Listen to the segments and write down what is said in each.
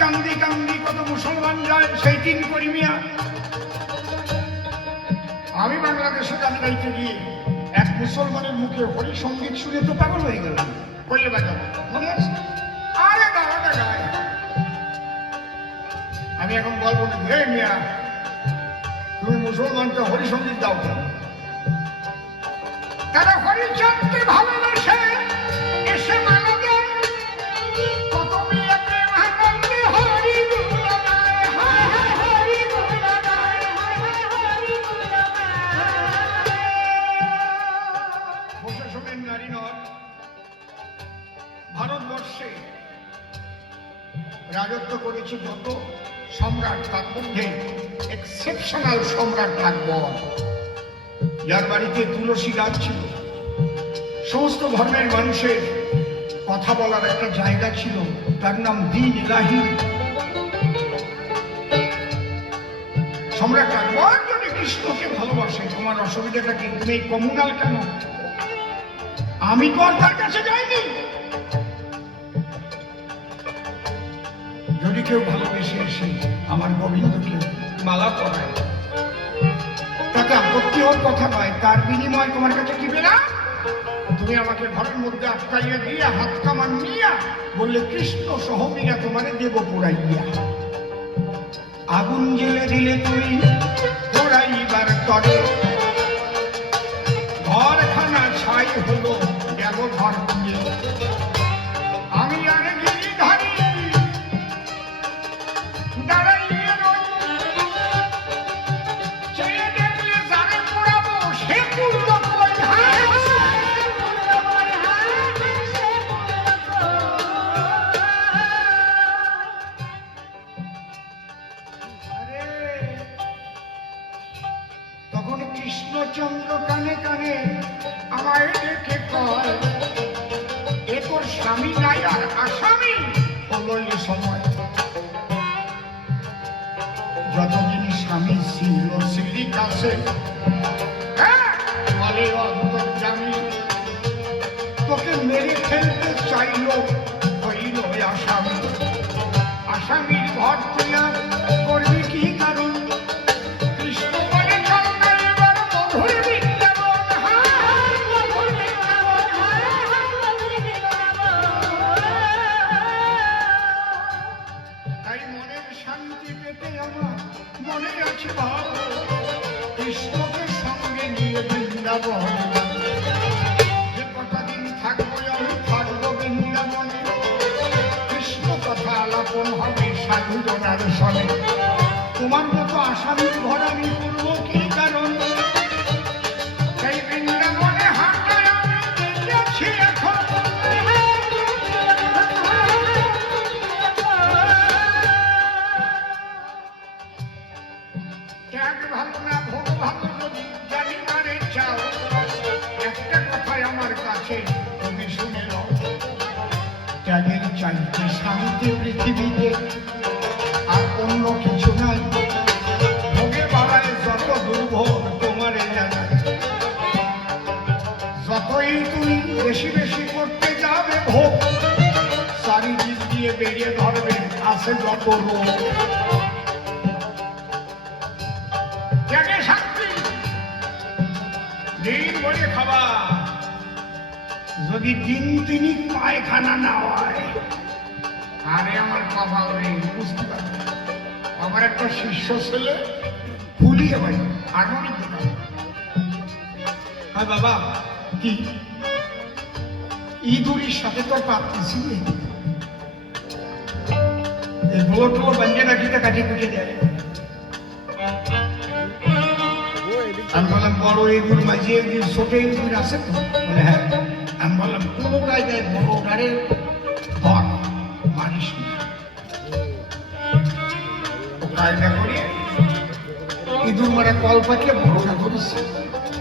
কান্দি কান্দি কত মুসলমান যায় সেই দিন করি মিয়া। আমি বাংলাদেশে গান গাইতে গিয়ে এক মুসলমানের মুখে হরি সঙ্গীত শুনে তো পাগল হয়ে গেলাম। বললে বাজাবো মনে আছে? আরে গাওয়াটা গায়। আমি এখন বলবো না, হে মিয়া তুমি মুসলমানকে হরি সঙ্গীত দাও কেন? তারা হরিচন্দ্রকে ভালোবাসে এসে মালা দেয়, কত মেয়ে প্রেম আনন্দে হরি গুণ গায়, হরি গুণ গায়, হরি গুণ গায়। প্রশাসনের নারী নয়, ভারতবর্ষে রাজত্ব করেছে যত সম্রাট, তার মধ্যে এক্সেপশনাল সম্রাট আকবর, যার বাড়িতে তুলসী গাছ ছিল। সমস্ত ধর্মের মানুষের কথা বলার একটা জায়গা ছিল, তার নাম দ্বীন ইলাহি। সম্রাট আকবর যদি কৃষ্ণকে ভালোবাসে, তোমার অসুবিধাটা কি? তুমি কমিউনাল কেন? আমি তো তার কাছে যাইনি। যদি কেউ ভালোবেসে এসে আমার গোবিন্দকে মালা পরায়, তাতে আপত্তি হওয়ার কথা নয়, তার বিনিময় তোমার কাছে দিবে না? তুমি আমাকে ঘরের মধ্যে আটকাইয়া দিয়ে হাত কামান নিয়া বললে কৃষ্ণ সহমীরা তোমারে দেব পোড়াইয়া, আগুন জেলে দিলে তুমি পোড়াইবার তরে, ঘরখানা ছাই হলো গেল ঘর দিয়ে, আমি আর গিরিধারী দাঁড়াইয়ে রই, চেয়ে দেখলে যারে পোড়াবো সে পুরল কই, তখন কৃষ্ণচন্দ্র কানে কানে আমায় দেখে কয়, এ তোর স্বামী নাই আর আসামি হলো এ সময়। যতদিন স্বামী ছিল স্ত্রী কাছে, বলে অন্তর্যামী, তোকে মেরে ফেলতে চাইল, হইল আসামি। আসামির ঘর তুই করবি কি কারণ? কৃষ্ণ বলে চল না এবার মধুর বৃন্দাবন, তাই মনের শান্তি পেতে আমার মনে আছে ভাব, কৃষ্ণকে সঙ্গে নিয়ে বৃন্দাবন। যে কটা দিন থাকবো আমি থাকবো বৃন্দাবনে, কৃষ্ণ কথা আলাপন হবে সাধু জনার সনে। তোমার মতো আসামির ঘর আমি করবো কি কারণ? সেই বৃন্দাবনে হাঁটায় আমি দেখেছি এখন, ত্যাগ ভালো না ভোগ ভালো যদি জানিবারে চাও, একটা কথাই আমার কাছে তুমি শুনে নাও, ত্যাগের চাইতে শান্তি পৃথিবীতে আর অন্য কিছু নাই। ভোগে বাড়ায় যত দুর্ভোগ তোমারে জানায়, যতই তুমি বেশি বেশি করতে যাবে ভোগ, চারিদিক দিয়ে বেরিয়ে ধরবে আছে যত রোগ। ত্যাগে শান্তি, দিন ভরে খাবা, যদি দিন তিনি পায়খানা না হয়, আরে আমার কপাল নেই, বুঝতে পারবে। আমার একটা শিষ্য ছেলে ফুলিয়ে ভাই হারমোনিক দোকান। হ্যাঁ বাবা, কি ইঁদুরির সাথে তো পাচ্ছি, টোলো টোলো বাঞ্জে রাখি তা কাটিয়ে কুটে দেয়। আমি বললাম বড় ইঁদুর মাঝে ইঁদুর ছোট ইঁদুর আছে তো? বলে হ্যাঁ। আমি বললাম কোনো গায়ে বড় গাড়ে ধর, মারিস না। কায়দা করে ইঁদুর মারা কল পাকিয়ে বড়টা ধরেছে।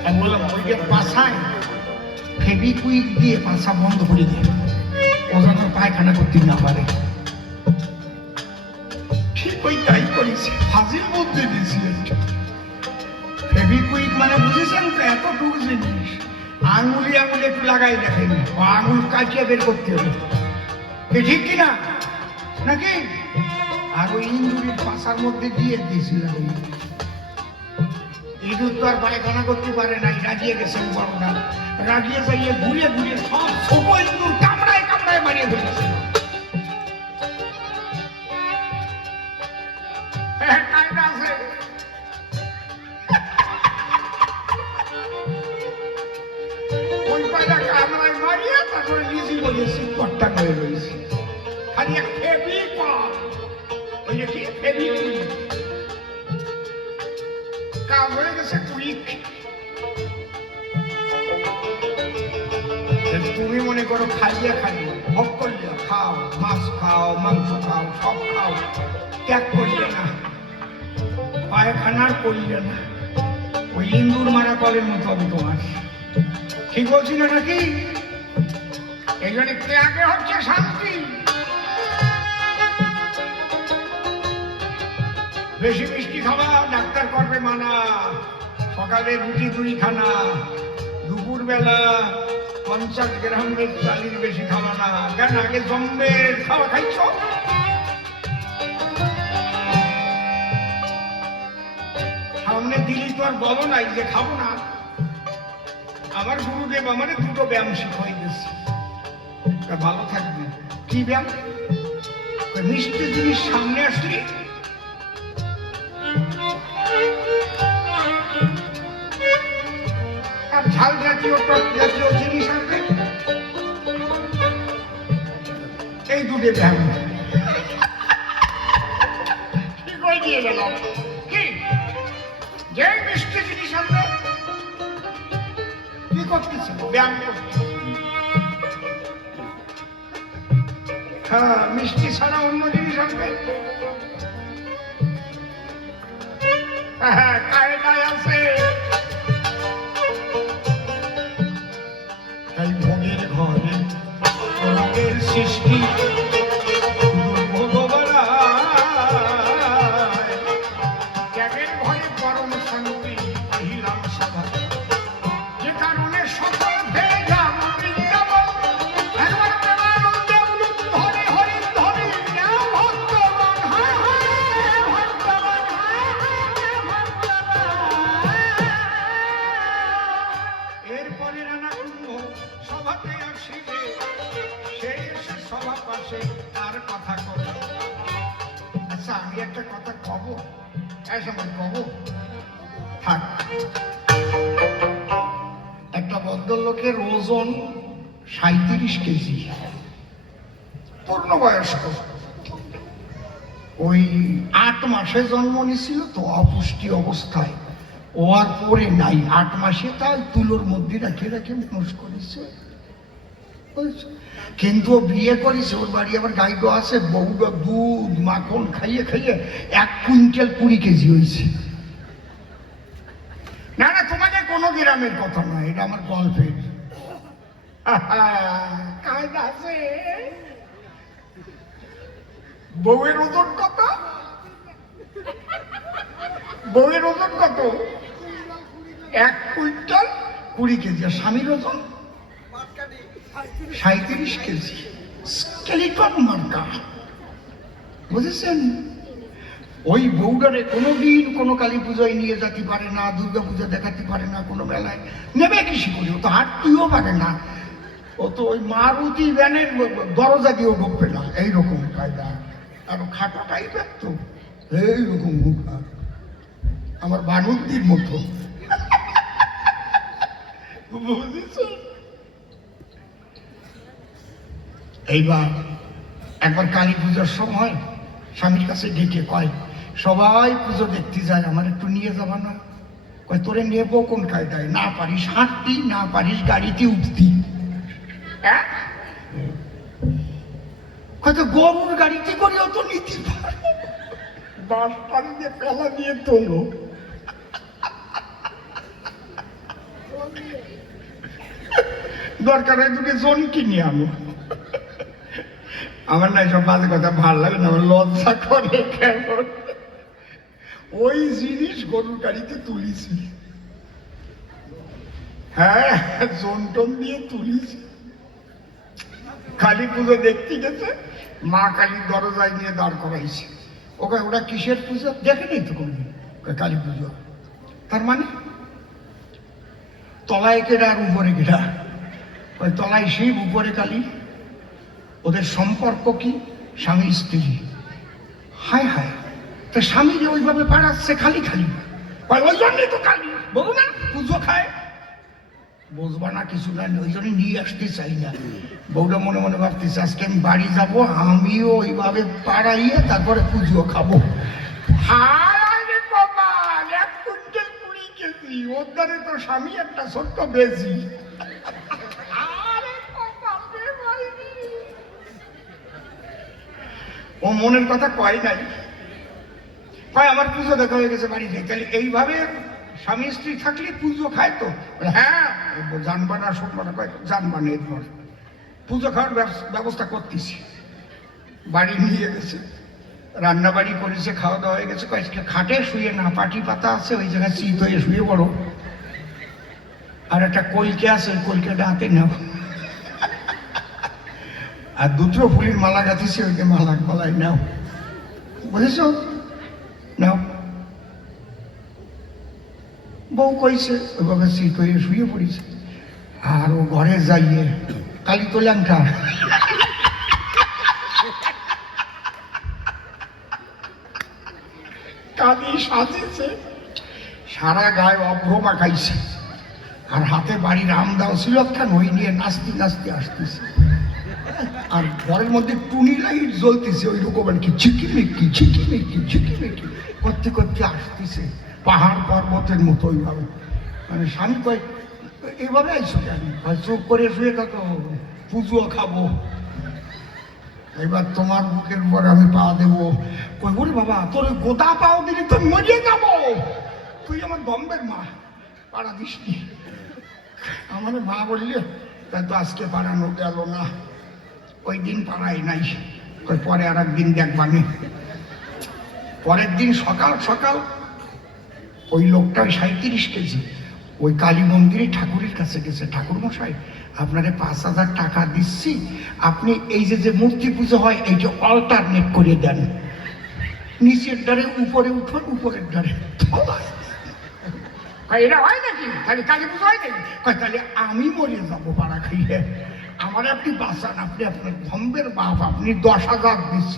আমি বললাম ওই যে পাশায় ফেবিকুইক দিয়ে পাশা বন্ধ করে দিয়ে ও যেন পায়খানা করতে না পারে। ঠিক ওই তাই করেছি, ফাজিল মধ্যে দিয়েছি। ফেবিকুইক মানে বুঝেছেন তো, এতটুকু জিনিস আঙুলি আঙুলি একটু লাগাই দেখেন, আঙুল কাটিয়ে বের করতে হবে, ঠিক কিনা? নাকি? আর ওই ইন্দুরের পাশার মধ্যে দিয়ে দিয়েছিলাম। ইঁদুর তো আর পায়খানা করতে পারে নাই, রাগিয়ে গেছেন বড়টা। রাগিয়ে যাইয়ে ঘুরিয়ে ঘুরিয়ে সব ছোট ইঁদুর কামড়ায় কামড়ায় মারিয়ে ফেলেছিল। ওই কয়টা কামড়ায় মারিয়ে তারপরে নিজে বলেছি কট্টা হয়ে রয়েছে। খালি এক ফেভিকল, ওই যে কি ফেভিকুইক কাজ হয়ে গেছে কুইক। তুমি মনে করো খাইয়া খাইয়া ভোগ করলে খাও, মাছ খাও, মাংস খাও, সব খাও, ত্যাগ করলে না, পায়খানার করলে না, ওই ইন্দুর মারা কলের মতো হবে তোমার। ঠিক বলছি না নাকি? এই জন্য ত্যাগে হচ্ছে শান্তি। বেশি মিষ্টি খাওয়া ডাক্তার করবে মানা। সকালে রুটি 2 খানা, দুপুর বেলা 50 গ্রামের চালির বেশি খাওয়া না। কেন? আগে জম্মের খাওয়া খাইছ। সামনে দিলি তো আর বলো নাই যে খাবো না। আমার গুরুদেব আমারে 2টো ব্যায়াম শিখাই দিয়েছে, ভালো থাকবে। কি ব্যায়াম? মিষ্টি জিনিস সামনে আসলে আর ঝাল জাতীয় টক জাতীয় জিনিস আসবে, এই 2টে ব্যায়াম ঠিক হয়ে দিয়ে গেল। কি যে মিষ্টি জিনিস আসবে কি করতেছে? ব্যায়াম করতেছে। হ্যাঁ, মিষ্টি ছাড়া অন্য জিনিস আসবে। হ্যাঁ, কায়দায় আছে। এই ভোগের ঘরে রোগের সৃষ্টি, ত্যাগের ঘরে পরম শান্তি আহিলাম সভা। যে কারণে সকল ফেলে যাম বৃন্দাবন, একবার প্রেমানন্দে উলুক ধরে হরি ধরে নাও ভক্তগণ, হায় হায় ভক্তগণ, হায় হায় ভক্তগণ। এরপরে নানা কুম্ভ সভাতে আসিবে, সেই এসে সভা পাশে তার কথা কবে। আচ্ছা, আমি একটা কথা কব, সময় কব থাক। একটা ভদ্রলোকের ওজন 37 কেজি, পূর্ণবয়স্ক। ওই 8 মাসে জন্ম নিয়েছিল তো, অপুষ্টি অবস্থায়। ও আর পরে নাই, 8 মাসে তার তুলোর মধ্যে রাখে রাখে মানুষ করেছে। কিন্তু ও বিয়ে করেছে, ওর বাড়ি আবার গাইডো আছে, বউটা দুধ মাখন খাইয়ে খাইয়ে 1 কুইন্টাল 20 কেজি হয়েছে। না না, তোমাকে কোনো গ্রামের কথা না, এটা আমার গল্পের কায়দা আছে। বউয়ের ওজন কত? বউয়ের ওজন কত? 1 কুইন্টাল 20 কেজি। আর স্বামীর ওজন 37 কেজি। স্কেলিটন মার্কা, বুঝেছেন? ওই বউডারে কোনোদিন কোনো কালী পূজায় নিয়ে যেতে পারে না, দুর্গা পূজা দেখাতে পারে না, কোনো মেলায় নেবে কৃষি করি। ও তো হাঁটতেও পারে না, ও তো ওই মারুতি ভ্যানের দরজা দিয়েও ঢুকবে না, এইরকম কায়দা। আর খাটা টাইপের তো, এইরকম মুখা, আমার বানুদ্দির মতো। বুঝেছেন? এইবার একবার কালী পূজার সময় স্বামীর কাছে ডেকে কয়, সবাই পুজো দেখতে যায়, আমার একটু নিয়ে যাবা না? কয়, তোরে নেবো কোন কায়দায়? না পারিস হাঁটতি, না পারিস গাড়িতে উঠতি। হয়তো গরুর গাড়িতে করেও তো নিতে পারে, বাস পানি দিয়ে কালা দিয়ে তোলো। দরকার হয় তোকে জন কিনে আনো। আমার না সব বাজে কথা ভালো লাগে না, আমার লজ্জা করে। কেমন ওই জিনিস গরুর গাড়িতে তুলিছি, হ্যাঁ, জোন টোন দিয়ে তুলিছি। কালী পুজো দেখতে গেছে, মা কালী দরজায় নিয়ে দাঁড় করাইছে। ওকে ওটা কিসের পুজো দেখেনি তো কোনদিন? কালী পুজো। তার মানে তলায় কেডা আর উপরে কেডা? ওই তলায় শিব, উপরে কালী। ওদের সম্পর্ক কি? স্বামী স্ত্রী। হায় হায়, তো স্বামীকে ওইভাবে পাঠাচ্ছে খালি খালি। ওই জন্যই তো কালী বলবো না পুজো খায়। বুঝবা না কিছু না, ওই জন্য নিয়ে আসতে চাই না। বউটা মনে মনে ভাবতেছে আজকে আমি বাড়ি যাবো, আমিও ওইভাবে পাড়াইয়ে তারপরে পুজো খাবো। হায় কপাল, 1 কুইন্টাল 20 কেজি। ওর দ্বারে তো স্বামী একটা ছোট্ট বেশি। ও মনের কথা কয় নাই, কয় আমার পুজো দেখা হয়ে গেছে বাড়িতে। তাহলে এইভাবে স্বামী স্ত্রী থাকলে পুজো খায় তো? হ্যাঁ জানবা না, শুনবা না? কয় জানবা না, এরপর পুজো খাওয়ার ব্যবস্থা করতেছি। বাড়ি নিয়ে গেছে, রান্না বাড়ি করেছে, খাওয়া দাওয়া হয়ে গেছে। কয় খাটে শুয়ে না, পাটি পাতা আছে, ওই জায়গায় চিত হয়ে শুয়ে পড়ো। আর একটা কলকে আছে, ওই কলকেটা হাতে নাও। আর 2 ফুলের মালা গাঁথিছে, ওইকে মালায় নাও, বুঝেছ? নাও। বউ কইছে, ওইভাবে শীত হয়ে শুয়ে পড়েছে। আর ও ঘরে যাইয়ে কালী তো ল্যাংটা, কালী সাজেছে, সারা গায়ে অভ্র মাখাইছে, আর হাতে বাড়ির আম দাও ছিল একখান, ওই নিয়ে নাচতে নাচতে আসতেছে। আর ঘরের মধ্যে টুনি লাইট জ্বলতেছে, ওই রকম আর কি, ঝিকিমিকি ঝিকিমিকি ঝিকিমিকি করতে করতে আসতেছে, পাহাড় পর্বতের মতো ওইভাবে। মানে স্বামী কয় এইভাবে আইসো কেন? চুপ করে শুয়ে থাকো, পুজো খাবো, এবার তোমার বুকের উপর আমি পা দেবো। কই বলি বাবা, তোর ওই গোদা পাও দিলে তো মরিয়ে যাবো। তুই আমার বম্বের মা, পাড়া দিসনি। আমার মা বললে তাই তো আজকে পাড়ানো গেল না, ওই দিন পাড়াই নাই। পরে আর একদিন দেখবানি। পরের দিন সকাল সকাল ওই লোকটা 37 কেজি ওই কালী মন্দিরে ঠাকুরের কাছে গেছে। ঠাকুর মশাই, আপনারে 5000 টাকা দিচ্ছি, আপনি এই যে মূর্তি পুজো হয় এইটা অল্টারনেট করে দেন, নিচের দ্বারে উপরে উঠুন, উপরের দ্বারে। এটা হয় নাকি? তাহলে কালী পুজো হয় নাকি? তাহলে আমি মরে যাবো পাড়া খাইয়ে, আমার আপনি বাঁচান, আপনি আপনার ধম্বের বাপ, আপনি 10,000 দিচ্ছি।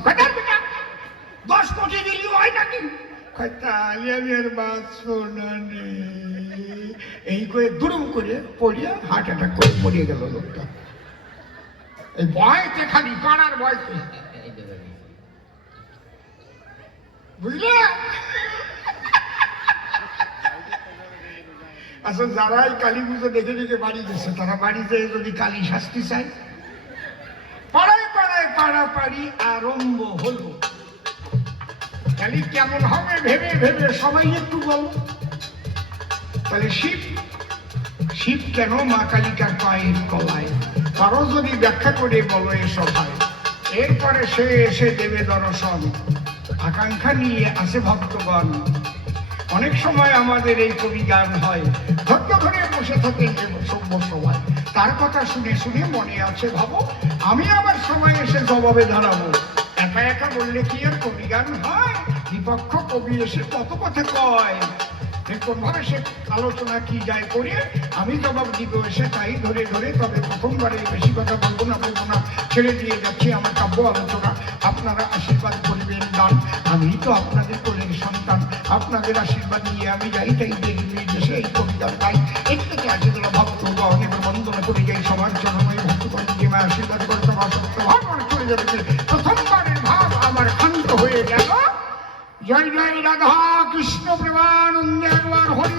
10 কোটি দিলি হয় নাকি? তাহলে আমি আর বাঁচবো না। এই করে দুরুম করে পড়িয়া হার্ট অ্যাটাক করে মরিয়ে গেল লোকটা। এই ভয়তে, খালি পাড়ার ভয়তে, বুঝলে? আচ্ছা, যারা এই কালী পুজো দেখে দেখে বাড়ি গেছে, তারা বাড়ি যেয়ে যদি কালী শাস্তি চায়, পাড়ায় পাড়ায় পাড়াপাড়ি আরম্ভ হলো। কালী কেমন হবে ভেবে ভেবে সবাই একটু বলো। তাহলে শিব কেন মা কালিকার পায়ের তলায়? কারো যদি ব্যাখ্যা করে বলো এ সভায়, এরপরে সে এসে দেবে দর্শন। আকাঙ্ক্ষা নিয়ে আসে ভক্তগণ। অনেক সময় আমাদের এই কবি গান হয়, ধৈর্য ধরে বসে থাকেন সভ্য সবাই, তার কথা শুনে শুনে মনে আছে ভাবো, আমি আবার সময় এসে জবাবে দাঁড়াবো। একা একা বললে কি আর কবি গান হয়? বিপক্ষ কবি এসে কত কথা কয়, কোনভাবে সে আলোচনা কি যায় করে আমি জবাব দিব এসে তাই ধরে ধরে। তবে প্রথমবারে বেশি কথা বলবো না, ছেড়ে দিয়ে যাচ্ছি আমার কাব্য আলোচনা। আপনারা আশীর্বাদ করবেন দান, আমি তো আপনাদের কোলের সন্তান, আপনাদের আশীর্বাদ নিয়ে আমি যাই তাই দেখবি দেশে এই কবিতার গাই। এর থেকে আছে যারা ভক্তগণ, এবার বন্দনা করে যাই সবার জন্য ভক্তগণ দিয়ে আশীর্বাদ করে তোমার সত্য ভাব মনে চলে যাবে। প্রথমবারের ভাব আমার ক্ষান্ত হয়ে গেল। জয় জয় রাধা কৃষ্ণ প্রেমানন্দে, একবার হরি